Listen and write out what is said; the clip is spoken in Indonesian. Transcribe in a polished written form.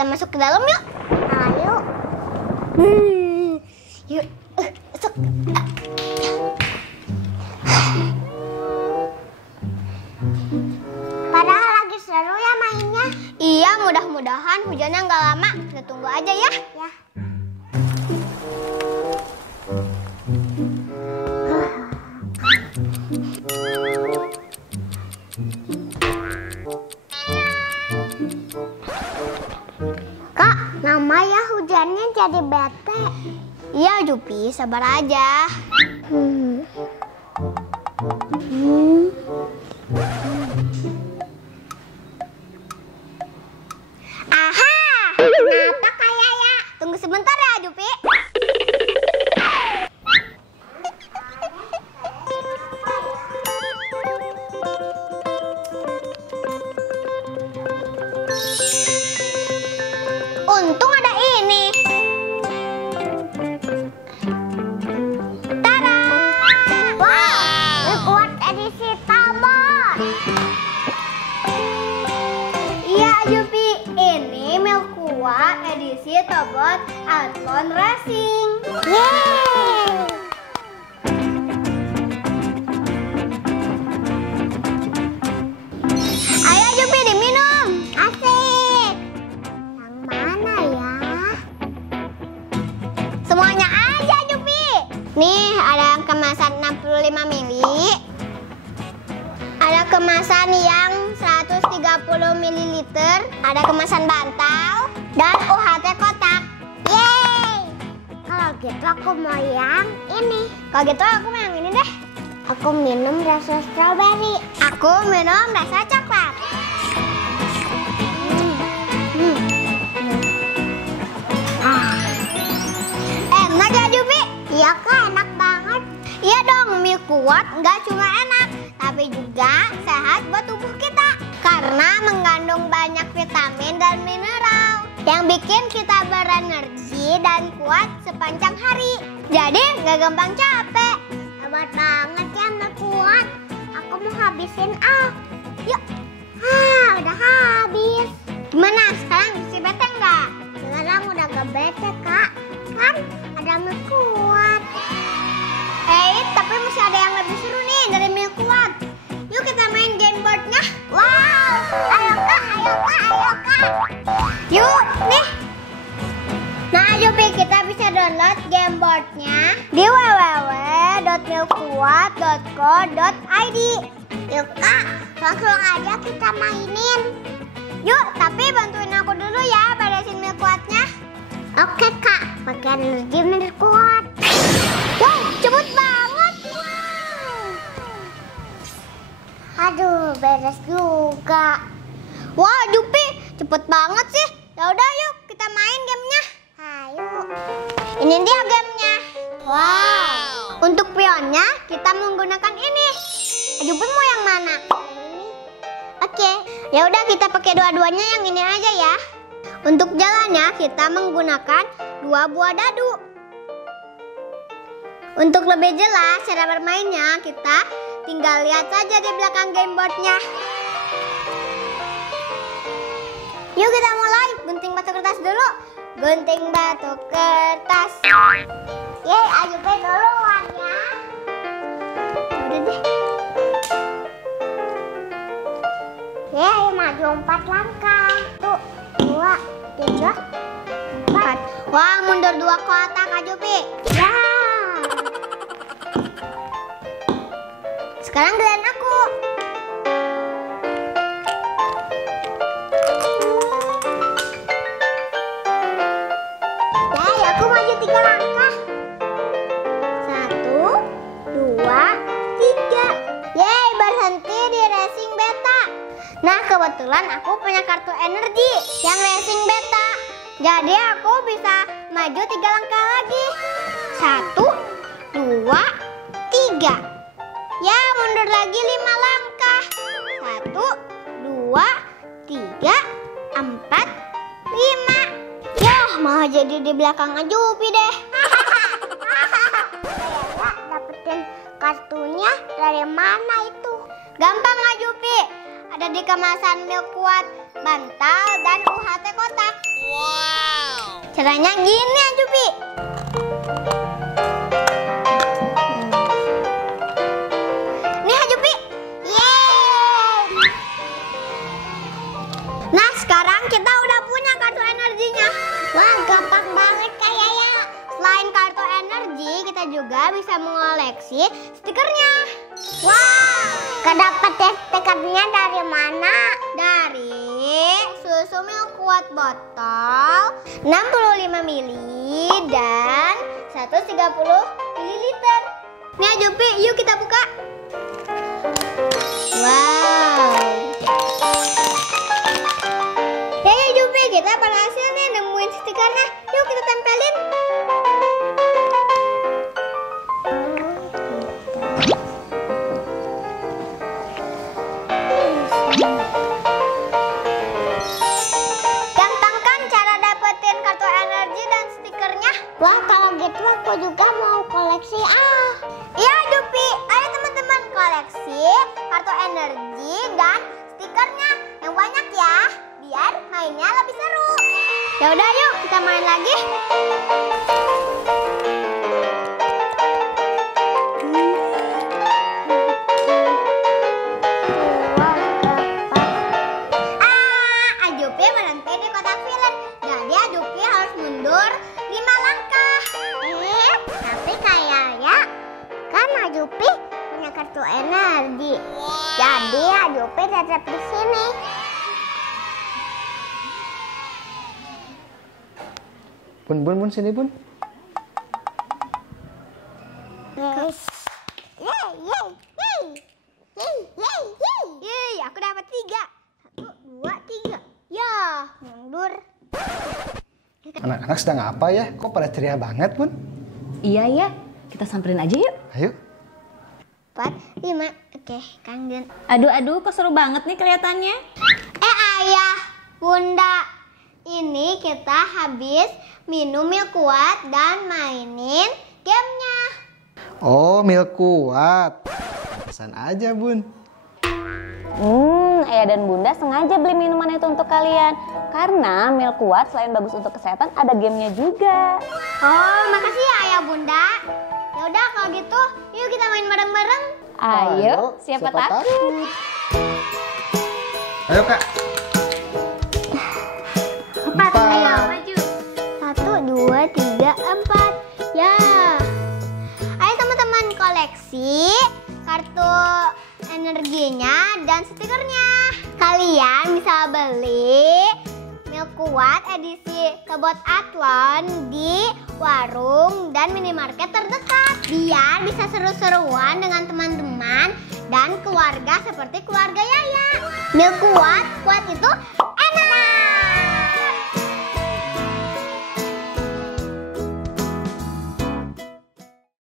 kita masuk ke dalam yuk. Ayo. Yuk, masuk. Padahal lagi seru ya mainnya. Iya, mudah-mudahan hujannya nggak lama. Kita tunggu aja ya. Ya. Kak, nama ya hujannya jadi bete. Iya, Jupi, sabar aja. Aha, kenapa kayak ya? Tunggu sebentar ya, Jupi. Untung ada ini. Tada! Wow, kuat edisi tabor. Iya, Jupi. Ini Milkuat edisi Tobot Athlon Racing. Yeay. Ayo, Jupi, diminum. Asik. Yang mana ya? Semuanya aja, Jupi. Nih, ada yang kemasan 65 mili. Ada kemasan yang 130 ml. Ada kemasan bantal. Dan UHT kotak. Yeay. Kalau gitu aku mau yang ini. Kalau gitu aku mau yang ini deh. Aku minum rasa strawberry. Aku minum rasa coklat. Enak ya, Jupi? Iya kak, enak banget. Iya dong, Milkuat nggak cuma enak, tapi juga sehat buat tubuh kita. Karena mengandung banyak vitamin dan mineral yang bikin kita berenergi dan kuat sepanjang hari. Jadi nggak gampang capek. Hebat banget ya Milkuat. Aku mau habisin Yuk, udah habis. gimana? Sekarang isi bete nggak? Sekarang udah gak bete kak. Kan ada Milkuat. Tapi masih ada yang lebih seru nih dari Milkuat. Yuk kita main game boardnya. Wow, ayo kak, ayo kak, ayo kak. Yuk, nih. Nah, Jupi, kita bisa download game boardnya di www.milkuat.co.id. Yuk kak, langsung aja kita mainin. Yuk, tapi bantuin aku dulu ya beresin Milkuatnya. Oke kak, pakai energi Milkuat. Wow, cepet banget. Aduh, beres juga. Wah, Jupi, cepet banget sih. Ya udah, yuk kita main gamenya. Ayo. Ini dia gamenya. Wow. Untuk pionnya kita menggunakan ini. Jupi mau yang mana? Oke. Ya udah kita pakai dua-duanya, yang ini aja ya. Untuk jalannya kita menggunakan 2 buah dadu. Untuk lebih jelas cara bermainnya, kita tinggal lihat saja di belakang gameboardnya. Yuk kita mulai. Gunting batu kertas dulu. Gunting batu kertas. Yeay, ayo duluan ya. Udah deh. Yeay, maju 4 langkah. 1, 2, 3, 4. Wah, mundur 2 kotak Kak Jupi. Ya. Sekarang giliran aku. Yeay, aku maju 3 langkah. 1, 2, 3. Yeay, berhenti di Racing Beta. Nah, kebetulan aku punya kartu energi yang Racing Beta. Jadi aku bisa maju 3 langkah lagi. 1, 2, 3. Ya, mundur lagi 5 langkah. 1, 2, 3, 4, 5. Yah, mau jadi di belakang Jupi deh. Kak, dapetin kartunya dari mana itu? Gampang Jupi. Ada di kemasan Milkuat, bantal, dan UHT kotak. Wow. Caranya gini ya Jupi. Nih ya Jupi. Yeay. Nah sekarang kita udah punya kartu energinya. Wah, gampang banget kayaknya. Selain kartu energi, kita juga bisa mengoleksi stikernya. Wah, kedapat ya stikernya dari mana? Dari susu Milkuat botol 65 ml dan 130 ml. Nih Jupi, yuk kita buka. Wow. Ya Jupi, kita berhasil nih nemuin stikernya. Yuk kita tempelin. Gampang kan cara dapetin kartu energi dan stikernya? Wah, kalau gitu aku juga mau koleksi Iya Jupi, ayo teman-teman koleksi kartu energi dan stikernya yang banyak ya, biar mainnya lebih seru. Ya udah yuk kita main lagi. Jupi berhenti di kotak film, jadi Jupi harus mundur 5 langkah. Tapi kayaknya kan Jupi punya kartu energi. Jadi Jupi tetap di sini. Bun, sini Bun. Yeay, aku dapat 3. 1, 2, 3. Ya, mundur. Anak-anak sedang apa ya? Kok pada ceria banget Bun? Iya ya, kita samperin aja yuk. Ayo. 4, 5. Oke, Kang Jun. Aduh, kok seru banget nih kelihatannya. Ayah, Bunda, ini kita habis minum Milkuat dan mainin gamenya. Oh, Milkuat. Pesan aja Bun. Ayah dan Bunda sengaja beli minuman itu untuk kalian. Karena Milkuat selain bagus untuk kesehatan, ada gamenya juga. Oh, makasih ya Ayah Bunda. Ya udah kalau gitu, yuk kita main bareng-bareng. Ayo, siapa takut? Ayo Kak. 4. Ayo maju. 1, 2, 3, 4. Ya. Ayo teman-teman koleksi kartu energinya dan stikernya. Kalian bisa beli Milkuat edisi Kebot Athlon di warung dan minimarket terdekat. Biar bisa seru-seruan dengan teman-teman dan keluarga seperti keluarga Yaya. Milkuat kuat itu